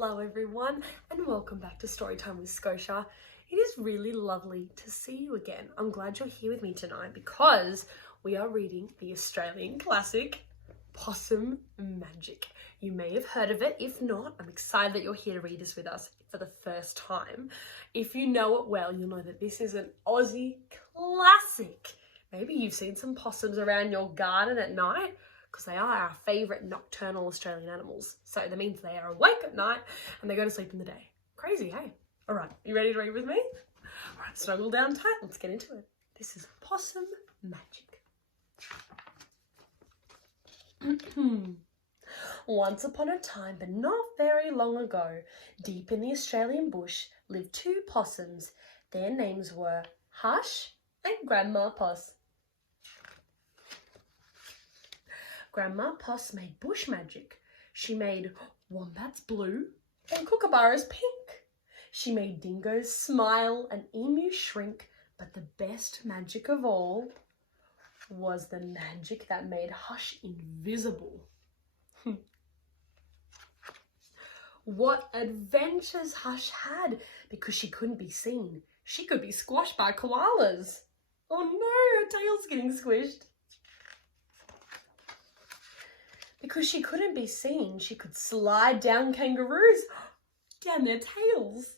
Hello everyone and welcome back to Storytime with Scotia. It is really lovely to see you again. I'm glad you're here with me tonight because we are reading the Australian classic Possum Magic. You may have heard of it. If not, I'm excited that you're here to read this with us for the first time. If you know it well, you'll know that this is an Aussie classic. Maybe you've seen some possums around your garden at night, because they are our favourite nocturnal Australian animals. So that means they are awake at night and they go to sleep in the day. Crazy, hey? All right, you ready to read with me? All right, snuggle down tight. Let's get into it. This is Possum Magic. Once upon a time, but not very long ago, deep in the Australian bush lived two possums. Their names were Hush and Grandma Poss. Grandma Poss made bush magic. She made wombats blue and kookaburras pink. She made dingoes smile and emus shrink, but the best magic of all was the magic that made Hush invisible. What adventures Hush had, because she couldn't be seen. She could be squashed by koalas. Oh no, her tail's getting squished. Because she couldn't be seen, she could slide down kangaroos, down their tails.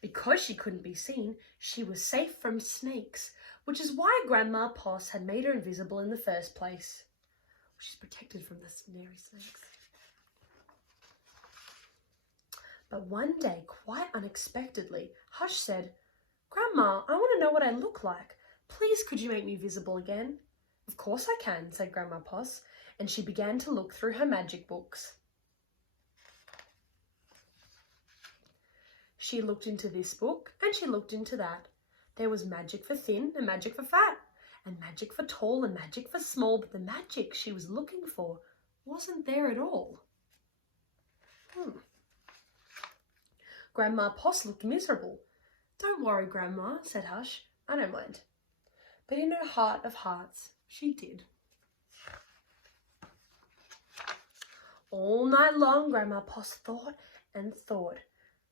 Because she couldn't be seen, she was safe from snakes, which is why Grandma Poss had made her invisible in the first place. She's protected from the snary snakes. But one day, quite unexpectedly, Hush said, "Grandma, I want to know what I look like. Please, could you make me visible again?" "Of course I can," said Grandma Poss, and she began to look through her magic books. She looked into this book and she looked into that. There was magic for thin and magic for fat, and magic for tall and magic for small, but the magic she was looking for wasn't there at all. Grandma Poss looked miserable. "Don't worry, Grandma," said Hush. "I don't mind." But in her heart of hearts, she did. All night long, Grandma Poss thought and thought.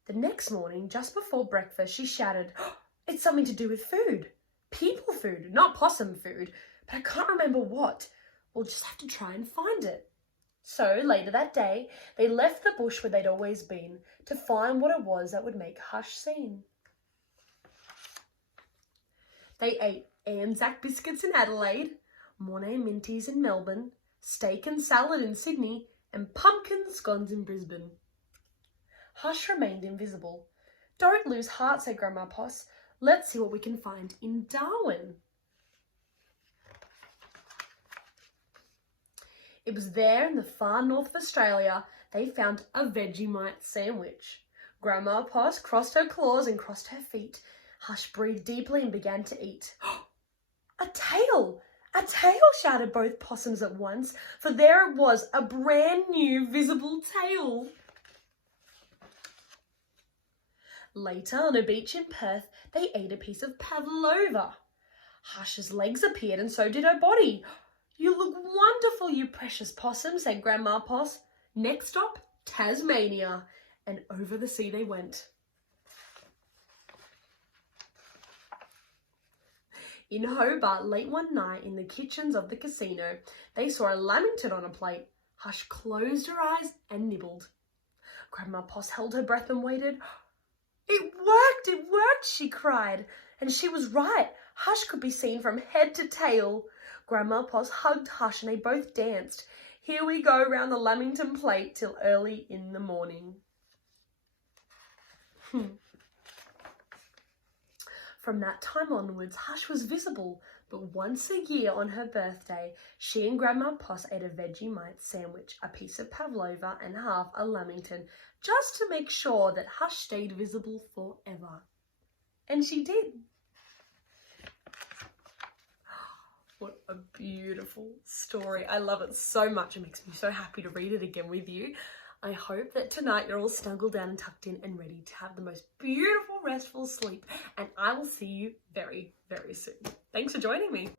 The next morning, just before breakfast, she shouted, "It's something to do with food. People food, not possum food, but I can't remember what. We'll just have to try and find it." So later that day, they left the bush where they'd always been to find what it was that would make Hush seen. They ate Anzac biscuits in Adelaide, Mornay minties in Melbourne, steak and salad in Sydney, and pumpkin scones in Brisbane. Hush remained invisible. "Don't lose heart," said Grandma Poss. "Let's see what we can find in Darwin." It was there in the far north of Australia they found a Vegemite sandwich. Grandma Poss crossed her claws and crossed her feet. Hush breathed deeply and began to eat. "A tail! A tail!" shouted both possums at once, for there it was, a brand new visible tail. Later, on a beach in Perth, they ate a piece of pavlova. Hush's legs appeared and so did her body. "You look wonderful, you precious possum," said Grandma Poss. Next stop, Tasmania, and over the sea they went. In Hobart, late one night in the kitchens of the casino, they saw a lamington on a plate. Hush closed her eyes and nibbled. Grandma Poss held her breath and waited. It worked, she cried. And she was right. Hush could be seen from head to tail. Grandma Poss hugged Hush and they both danced. "Here we go round the lamington plate till early in the morning." From that time onwards, Hush was visible, but once a year on her birthday, she and Grandma Poss ate a Vegemite sandwich, a piece of pavlova and half a lamington, just to make sure that Hush stayed visible forever. And she did. What a beautiful story. I love it so much. It makes me so happy to read it again with you. I hope that tonight you're all snuggled down and tucked in and ready to have the most beautiful, restful sleep. And I will see you very, very soon. Thanks for joining me.